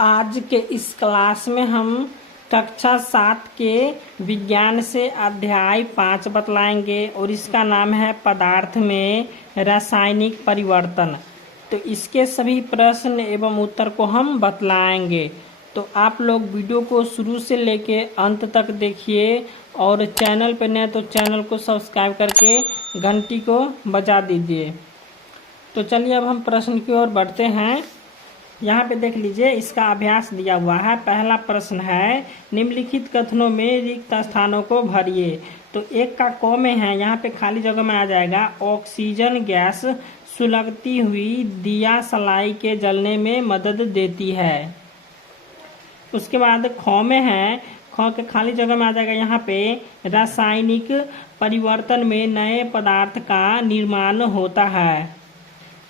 आज के इस क्लास में हम कक्षा 7 के विज्ञान से अध्याय 5 बतलाएंगे और इसका नाम है पदार्थ में रासायनिक परिवर्तन। तो इसके सभी प्रश्न एवं उत्तर को हम बतलाएंगे। तो आप लोग वीडियो को शुरू से लेके अंत तक देखिए और चैनल पर नए तो चैनल को सब्सक्राइब करके घंटी को बजा दीजिए। तो चलिए अब हम प्रश्न की ओर बढ़ते हैं। यहाँ पे देख लीजिए, इसका अभ्यास दिया हुआ है। पहला प्रश्न है, निम्नलिखित कथनों में रिक्त स्थानों को भरिए। तो एक का क में है, यहाँ पे खाली जगह में आ जाएगा, ऑक्सीजन गैस सुलगती हुई दिया सलाई के जलने में मदद देती है। उसके बाद ख में है, ख के खाली जगह में आ जाएगा, यहाँ पे रासायनिक परिवर्तन में नए पदार्थ का निर्माण होता है।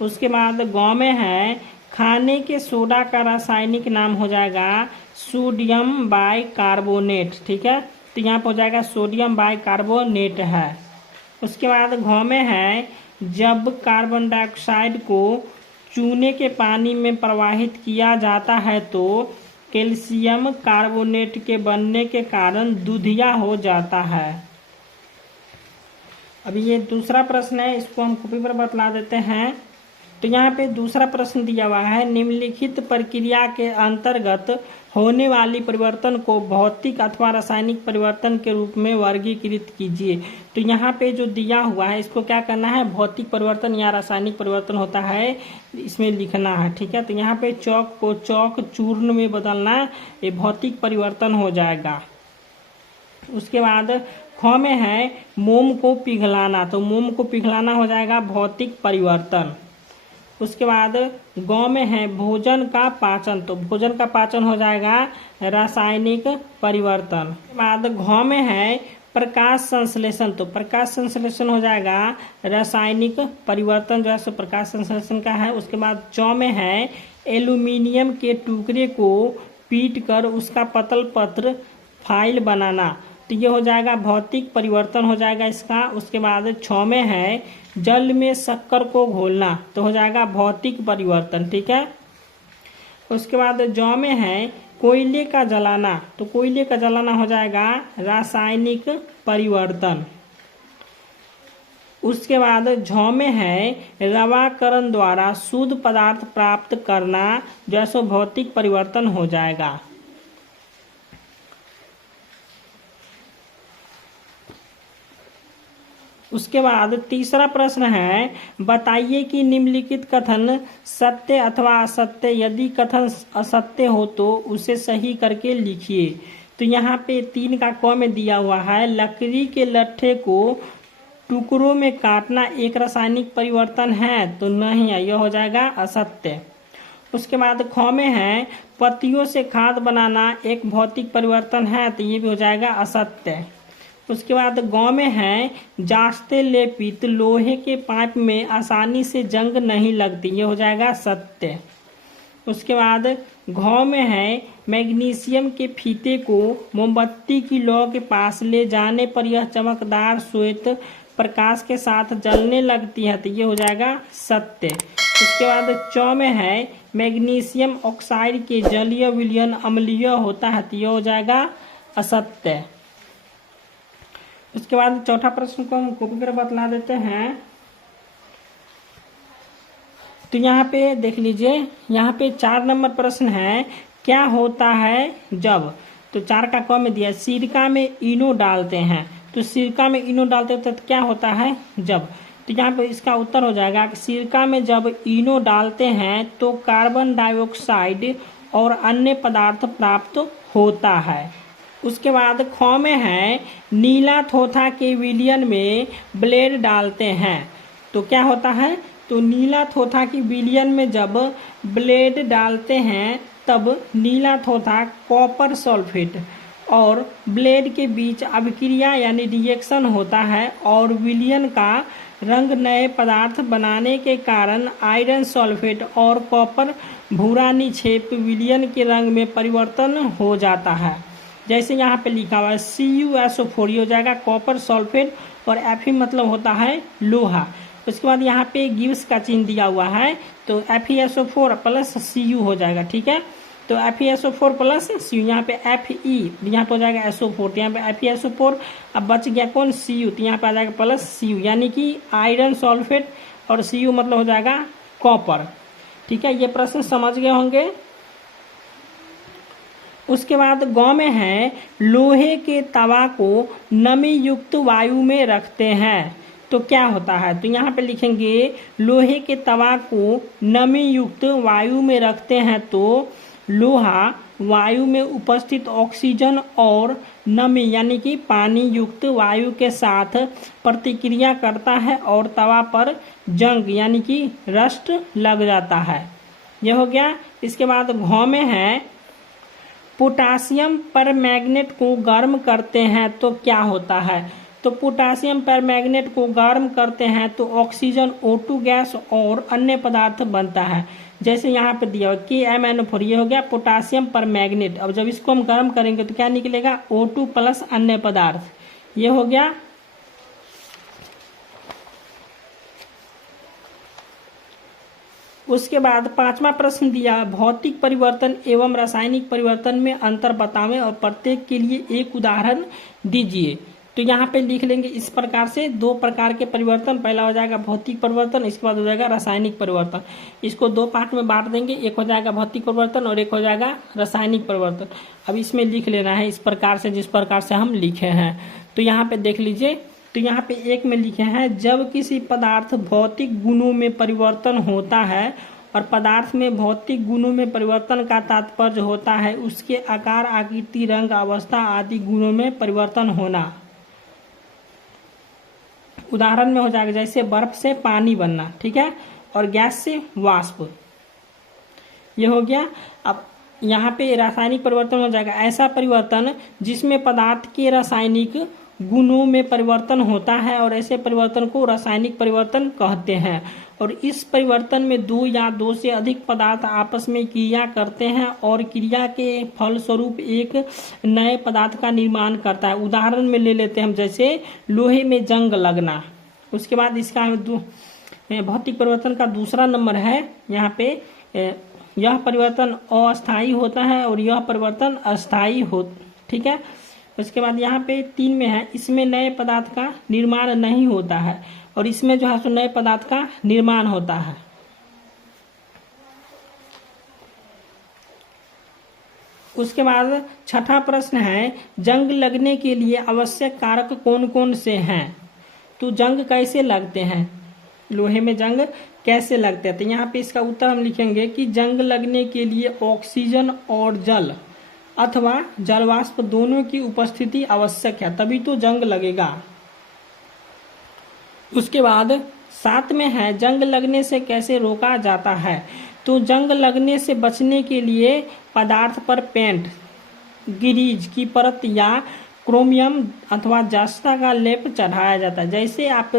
उसके बाद ग में है, खाने के सोडा का रासायनिक नाम हो जाएगा सोडियम बाइकार्बोनेट। ठीक है, तो यहाँ पर हो जाएगा सोडियम बाइकार्बोनेट है। उसके बाद घ में है, जब कार्बन डाइऑक्साइड को चूने के पानी में प्रवाहित किया जाता है तो कैल्शियम कार्बोनेट के बनने के कारण दूधिया हो जाता है। अभी ये दूसरा प्रश्न है, इसको हम कॉपी पर बतला देते हैं। तो यहाँ पे दूसरा प्रश्न दिया हुआ है, निम्नलिखित प्रक्रिया के अंतर्गत होने वाली परिवर्तन को भौतिक अथवा रासायनिक परिवर्तन के रूप में वर्गीकृत कीजिए। तो यहाँ पे जो दिया हुआ है, इसको क्या करना है, भौतिक परिवर्तन या रासायनिक परिवर्तन होता है, इसमें लिखना है। ठीक है, तो यहाँ पे चौक को चौक चूर्ण में बदलना, ये भौतिक परिवर्तन हो जाएगा। उसके बाद ख में है, मोम को पिघलाना। तो मोम को पिघलाना हो जाएगा भौतिक परिवर्तन। उसके बाद ग में है, भोजन का पाचन। तो भोजन का पाचन हो जाएगा रासायनिक परिवर्तन। उसके बाद घ में है, प्रकाश संश्लेषण। तो प्रकाश संश्लेषण हो जाएगा रासायनिक परिवर्तन, जो है सो प्रकाश संश्लेषण का है। उसके बाद च में है, एल्यूमिनियम के टुकड़े को पीट कर उसका पतल पत्र फाइल बनाना। तो ये हो जाएगा भौतिक परिवर्तन हो जाएगा इसका। उसके बाद छ में है, जल में शक्कर को घोलना। तो हो जाएगा भौतिक परिवर्तन। ठीक है, उसके बाद ज में है, कोयले का जलाना। तो कोयले का जलाना हो जाएगा रासायनिक परिवर्तन। उसके बाद झ में है, रवाकरण द्वारा शुद्ध पदार्थ प्राप्त करना, जैसे भौतिक परिवर्तन हो जाएगा। उसके बाद तीसरा प्रश्न है, बताइए कि निम्नलिखित कथन सत्य अथवा असत्य, यदि कथन असत्य हो तो उसे सही करके लिखिए। तो यहाँ पे 3 का क में दिया हुआ है, लकड़ी के लट्ठे को टुकड़ों में काटना एक रासायनिक परिवर्तन है। तो नहीं है, यह हो जाएगा असत्य। उसके बाद ख में है, पत्तियों से खाद बनाना एक भौतिक परिवर्तन है। तो ये भी हो जाएगा असत्य। उसके बाद ग में है, जांचते लेपित लोहे के पाइप में आसानी से जंग नहीं लगती। ये हो जाएगा सत्य। उसके बाद घ में है, मैग्नीशियम के फीते को मोमबत्ती की लौ के पास ले जाने पर यह चमकदार श्वेत प्रकाश के साथ जलने लगती है। तो ये हो जाएगा सत्य। उसके बाद च में है, मैग्नीशियम ऑक्साइड के जलीय विलयन अम्लीय होता है। तो ये हो जाएगा असत्य। उसके बाद चौथा प्रश्न को हम कॉपी पर बतला देते हैं। तो यहाँ पे देख लीजिए, यहाँ पे 4 नंबर प्रश्न है, क्या होता है जब। तो 4 का क में दिया, सिरका में इनो डालते हैं। तो सिरका में इनो डालते हैं तो क्या होता है जब। तो यहाँ पे इसका उत्तर हो जाएगा कि सिरका में जब इनो डालते हैं तो कार्बन डाइऑक्साइड और अन्य पदार्थ प्राप्त होता है। उसके बाद ख में है, नीला थोथा के विलयन में ब्लेड डालते हैं। तो क्या होता है, तो नीला थोथा की विलयन में जब ब्लेड डालते हैं तब नीला थोथा कॉपर सल्फेट और ब्लेड के बीच अभिक्रिया यानी रिएक्शन होता है और विलयन का रंग नए पदार्थ बनाने के कारण आयरन सल्फेट और कॉपर भूरा निक्षेप विलयन के रंग में परिवर्तन हो जाता है। जैसे यहाँ पे लिखा हुआ है CuSO4, हो जाएगा कॉपर सल्फेट और Fe मतलब होता है लोहा। उसके बाद यहाँ पे गिब्स का चिन्ह दिया हुआ है, तो FeSO4 प्लस Cu हो जाएगा। ठीक है, तो FeSO4 प्लस Cu, यहाँ पे Fe, यहाँ पे हो जाएगा SO4, तो यहाँ पे FeSO4। अब बच गया कौन, Cu, तो यहाँ पे आ जाएगा प्लस Cu, यानी कि आयरन सल्फेट, और Cu मतलब हो जाएगा कॉपर। ठीक है, ये प्रश्न समझ गए होंगे। उसके बाद गौ में है लोहे के तवा को नमी युक्त वायु में रखते हैं तो क्या होता है, तो यहाँ पे लिखेंगे लोहे के तवा को नमी युक्त वायु में रखते हैं तो लोहा वायु में उपस्थित ऑक्सीजन और नमी यानी कि पानी युक्त वायु के साथ प्रतिक्रिया करता है और तवा पर जंग यानी कि रस्ट लग जाता है। यह हो गया। इसके बाद घौ में है पोटासियम परमैंगनेट को गर्म करते हैं तो क्या होता है, तो पोटासियम परमैंगनेट को गर्म करते हैं तो ऑक्सीजन O2 गैस और अन्य पदार्थ बनता है। जैसे यहाँ पे दिया हुआ KMnO4, ये हो गया पोटासियम परमैंगनेट। अब जब इसको हम गर्म करेंगे तो क्या निकलेगा, O2 प्लस अन्य पदार्थ, ये हो गया। उसके बाद पांचवा प्रश्न दिया भौतिक परिवर्तन एवं रासायनिक परिवर्तन में अंतर बतावें और प्रत्येक के लिए एक उदाहरण दीजिए। तो यहाँ पे लिख लेंगे इस प्रकार से, दो प्रकार के परिवर्तन, पहला हो जाएगा भौतिक परिवर्तन, इसके बाद हो जाएगा रासायनिक परिवर्तन। इसको दो पार्ट में बांट देंगे, एक हो जाएगा भौतिक परिवर्तन और एक हो जाएगा रासायनिक परिवर्तन। अब इसमें लिख लेना है इस प्रकार से जिस प्रकार से हम लिखे हैं। तो यहाँ पे देख लीजिए, तो यहाँ पे एक में लिखे हैं जब किसी पदार्थ भौतिक गुणों में परिवर्तन होता है, और पदार्थ में भौतिक गुणों में परिवर्तन का तात्पर्य होता है उसके आकार, आकृति, रंग, अवस्था आदि गुणों में परिवर्तन होना। उदाहरण में हो जाएगा जैसे बर्फ से पानी बनना, ठीक है, और गैस से वाष्प, ये हो गया। अब यहाँ पे रासायनिक परिवर्तन हो जाएगा ऐसा परिवर्तन जिसमें पदार्थ के रासायनिक गुणों में परिवर्तन होता है और ऐसे परिवर्तन को रासायनिक परिवर्तन कहते हैं। और इस परिवर्तन में दो या दो से अधिक पदार्थ आपस में क्रिया करते हैं और क्रिया के फलस्वरूप एक नए पदार्थ का निर्माण करता है। उदाहरण में ले लेते हैं हम, जैसे लोहे में जंग लगना। उसके बाद इसका भौतिक परिवर्तन का दूसरा नंबर है यहाँ पे, यह परिवर्तन अस्थायी होता है और यह परिवर्तन अस्थायी हो, ठीक है। उसके बाद यहाँ पे 3 में है इसमें नए पदार्थ का निर्माण नहीं होता है और इसमें जो है सो नए पदार्थ का निर्माण होता है। उसके बाद छठा प्रश्न है जंग लगने के लिए आवश्यक कारक कौन कौन से हैं, तो जंग कैसे लगते हैं, लोहे में जंग कैसे लगते हैं। तो यहाँ पे इसका उत्तर हम लिखेंगे कि जंग लगने के लिए ऑक्सीजन और जल अथवा जलवाष्प दोनों की उपस्थिति आवश्यक है, तभी तो जंग लगेगा। उसके बाद 7 में है जंग लगने से कैसे रोका जाता है, तो जंग लगने से बचने के लिए पदार्थ पर पेंट, ग्रीज की परत या क्रोमियम अथवा जस्ता का लेप चढ़ाया जाता है। जैसे आप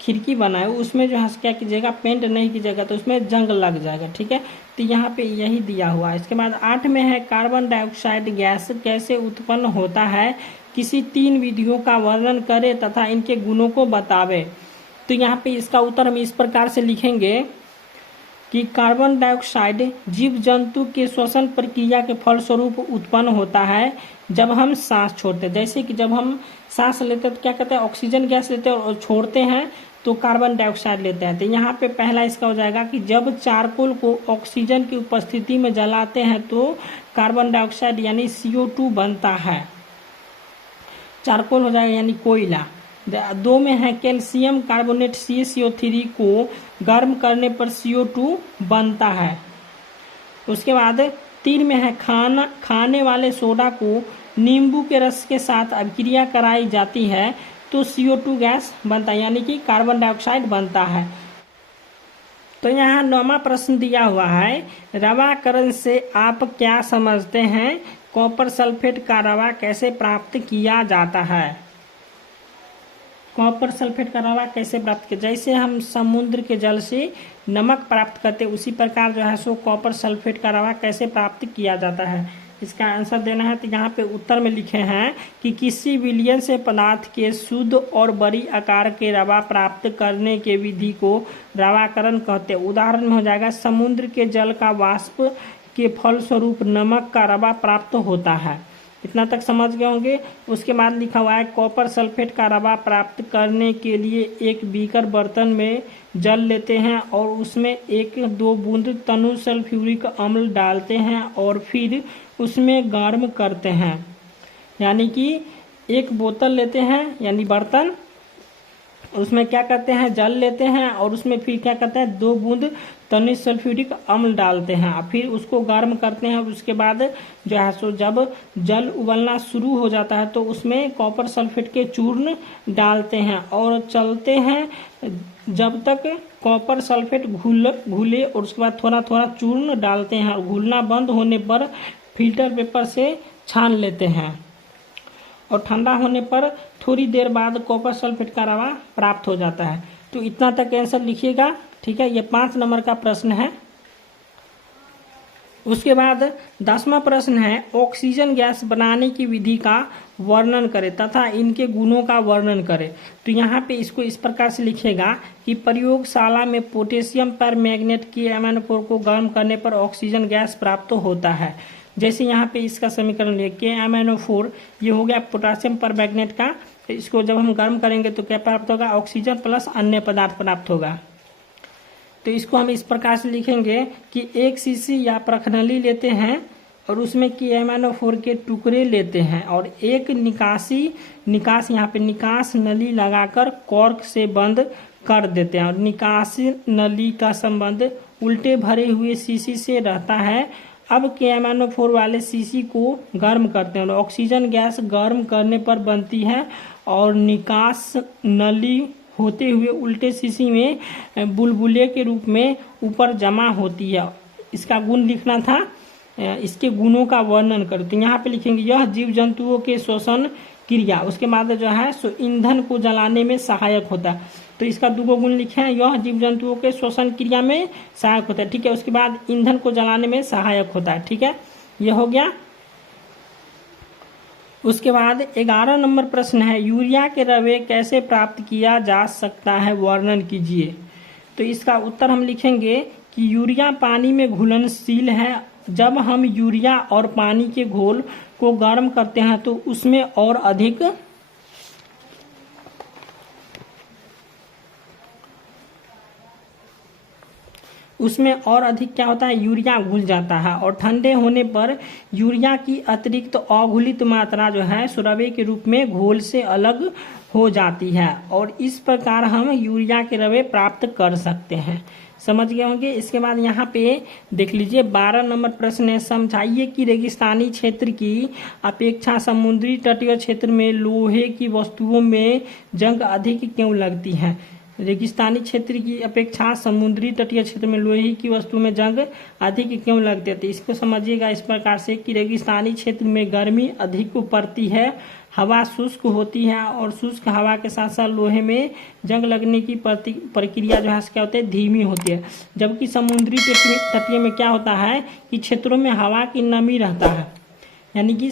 खिड़की बनाए उसमें जो है क्या कीजिएगा, पेंट नहीं कीजिएगा तो उसमें जंग लग जाएगा, ठीक है। तो यहाँ पे यही दिया हुआ है। इसके बाद 8 में है कार्बन डाइऑक्साइड गैस कैसे उत्पन्न होता है, किसी 3 विधियों का वर्णन करे तथा इनके गुणों को बतावे। तो यहाँ पे इसका उत्तर हम इस प्रकार से लिखेंगे कि कार्बन डाइऑक्साइड जीव जंतु के श्वसन प्रक्रिया के फलस्वरूप उत्पन्न होता है जब हम सांस छोड़ते हैं। जैसे कि जब हम सांस लेते हैं तो क्या कहते हैं, ऑक्सीजन गैस लेते हैं और छोड़ते हैं तो कार्बन डाइऑक्साइड लेते हैं। तो यहाँ पे पहला इसका हो जाएगा कि जब चारकोल को ऑक्सीजन की उपस्थिति में जलाते हैं तो कार्बन डाइऑक्साइड यानी CO2 बनता है, चारकोल हो जाएगा यानी कोयला। 2 में है कैल्शियम कार्बोनेट CaCO3 को गर्म करने पर CO2 बनता है। उसके बाद 3 में है खाने वाले सोडा को नींबू के रस के साथ अभिक्रिया कराई जाती है तो CO2 गैस बनता है यानी कि कार्बन डाइऑक्साइड बनता है। तो यहाँ 9वां प्रश्न दिया हुआ है रवाकरण से आप क्या समझते हैं, कॉपर सल्फेट का रवा कैसे प्राप्त किया जाता है। कॉपर सल्फेट का रवा कैसे प्राप्त किया, जैसे हम समुद्र के जल से नमक प्राप्त करते उसी प्रकार जो है सो कॉपर सल्फेट का रवा कैसे प्राप्त किया जाता है। इसका आंसर देना है। तो यहाँ पे उत्तर में लिखे हैं कि किसी विलयन से पदार्थ के शुद्ध और बड़ी आकार के रवा प्राप्त करने के विधि को रवाकरण कहते हैं। उदाहरण में हो जाएगा समुद्र के जल का वाष्प के फलस्वरूप नमक का रवा प्राप्त होता है। इतना तक समझ गए होंगे। उसके बाद लिखा हुआ है कॉपर सल्फेट का रवा प्राप्त करने के लिए एक बीकर बर्तन में जल लेते हैं और उसमें 1-2 बूंद तनु सल्फ्यूरिक अम्ल डालते हैं और फिर उसमें गर्म करते हैं। यानी कि एक बोतल लेते हैं यानी बर्तन, उसमें क्या करते हैं, जल लेते हैं और उसमें फिर क्या करते हैं 2 बूंद तनु सल्फ्यूरिक अम्ल डालते हैं और फिर उसको गर्म करते हैं। और उसके बाद जो है सो जब जल उबलना शुरू हो जाता है तो उसमें कॉपर सल्फेट के चूर्ण डालते हैं और चलते हैं जब तक कॉपर सल्फेट घुले और उसके बाद थोड़ा थोड़ा चूर्ण डालते हैं और घुलना बंद होने पर फिल्टर पेपर से छान लेते हैं और ठंडा होने पर थोड़ी देर बाद कॉपर सल्फेट का रवा प्राप्त हो जाता है। तो इतना तक आंसर लिखिएगा, ठीक है। ये 5 नंबर का प्रश्न है। उसके बाद 10वां प्रश्न है ऑक्सीजन गैस बनाने की विधि का वर्णन करें तथा इनके गुणों का वर्णन करें। तो यहाँ पे इसको इस प्रकार से लिखेगा कि प्रयोगशाला में पोटेशियम पर मैग्नेट की MnO4 को गर्म करने पर ऑक्सीजन गैस प्राप्त होता है। जैसे यहाँ पे इसका समीकरण लिखे के MnO4 ये हो गया पोटेशियम पर मैग्नेट का, तो इसको जब हम गर्म करेंगे तो क्या प्राप्त होगा, ऑक्सीजन प्लस अन्य पदार्थ प्राप्त होगा। तो इसको हम इस प्रकार से लिखेंगे कि एक शीशी या प्रखनली लेते हैं और उसमें की MnO4 के टुकड़े लेते हैं और एक निकास यहाँ पे निकास नली लगाकर कॉर्क से बंद कर देते हैं और निकास नली का संबंध उल्टे भरे हुए शीशी से रहता है। अब के MnO4 वाले शीशी को गर्म करते हैं और ऑक्सीजन गैस गर्म करने पर बनती है और निकास नली होते हुए उल्टे शीशी में बुलबुले के रूप में ऊपर जमा होती है। इसका गुण लिखना था, इसके गुणों का वर्णन करते हैं। यहाँ पे लिखेंगे यह जीव जंतुओं के श्वसन क्रिया, उसके बाद जो है सो ईंधन को जलाने में सहायक होता है। तो इसका 2 गुण लिखे हैं, यह जीव जंतुओं के श्वसन क्रिया में सहायक होता है, ठीक है। उसके बाद ईंधन को जलाने में सहायक होता है, ठीक है। यह हो गया। उसके बाद 11 नंबर प्रश्न है यूरिया के रवे कैसे प्राप्त किया जा सकता है, वर्णन कीजिए। तो इसका उत्तर हम लिखेंगे कि यूरिया पानी में घुलनशील है। जब हम यूरिया और पानी के घोल को गर्म करते हैं तो उसमें और अधिक क्या होता है, यूरिया घुल जाता है और ठंडे होने पर यूरिया की अतिरिक्त अघुलित मात्रा जो है रवे के रूप में घोल से अलग हो जाती है और इस प्रकार हम यूरिया के रवे प्राप्त कर सकते हैं। समझ गए होंगे। इसके बाद यहाँ पे देख लीजिए 12 नंबर प्रश्न है समझाइए कि रेगिस्तानी क्षेत्र की अपेक्षा समुद्री तटीय क्षेत्र में लोहे की वस्तुओं में जंग अधिक क्यों लगती है। रेगिस्तानी क्षेत्र की अपेक्षा समुद्री तटीय क्षेत्र में लोहे की वस्तुओं में जंग अधिक क्यों लगती है। तो इसको समझिएगा इस प्रकार से कि रेगिस्तानी क्षेत्र में गर्मी अधिक पड़ती है, हवा शुष्क होती है और शुष्क हवा के साथ साथ लोहे में जंग लगने की प्रक्रिया जो है क्या होती है, धीमी होती है। जबकि समुद्री तटीय में क्या होता है कि क्षेत्रों में हवा की नमी रहता है, यानी कि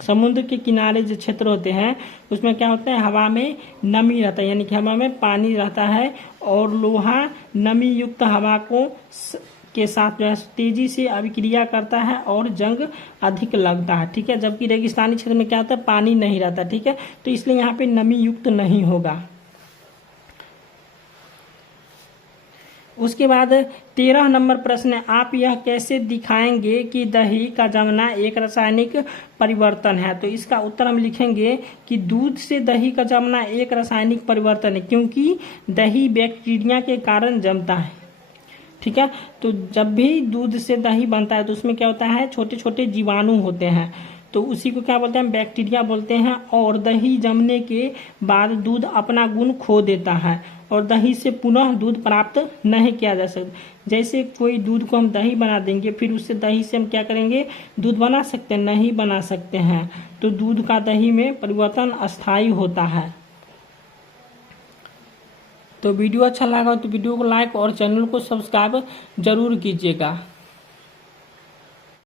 समुद्र के किनारे जो क्षेत्र होते हैं उसमें क्या होता है, हवा में नमी रहता है, यानी कि हवा में पानी रहता है और लोहा नमी युक्त हवा के साथ जो है तेजी से अभिक्रिया करता है और जंग अधिक लगता है, ठीक है। जबकि रेगिस्तानी क्षेत्र में क्या होता है, पानी नहीं रहता, ठीक है। तो इसलिए यहाँ पे नमी युक्त नहीं होगा। उसके बाद 13 नंबर प्रश्न है आप यह कैसे दिखाएंगे कि दही का जमना एक रासायनिक परिवर्तन है। तो इसका उत्तर हम लिखेंगे कि दूध से दही का जमना एक रासायनिक परिवर्तन है क्योंकि दही बैक्टीरिया के कारण जमता है, ठीक है। तो जब भी दूध से दही बनता है तो उसमें क्या होता है, छोटे छोटे जीवाणु होते हैं, तो उसी को क्या बोलते हैं, बैक्टीरिया बोलते हैं। और दही जमने के बाद दूध अपना गुण खो देता है और दही से पुनः दूध प्राप्त नहीं किया जा सकता। जैसे कोई दूध को हम दही बना देंगे फिर उससे दही से हम क्या करेंगे, दूध बना सकते हैं, नहीं बना सकते हैं। तो दूध का दही में परिवर्तन अस्थायी होता है। तो वीडियो अच्छा लगा तो वीडियो को लाइक और चैनल को सब्सक्राइब जरूर कीजिएगा।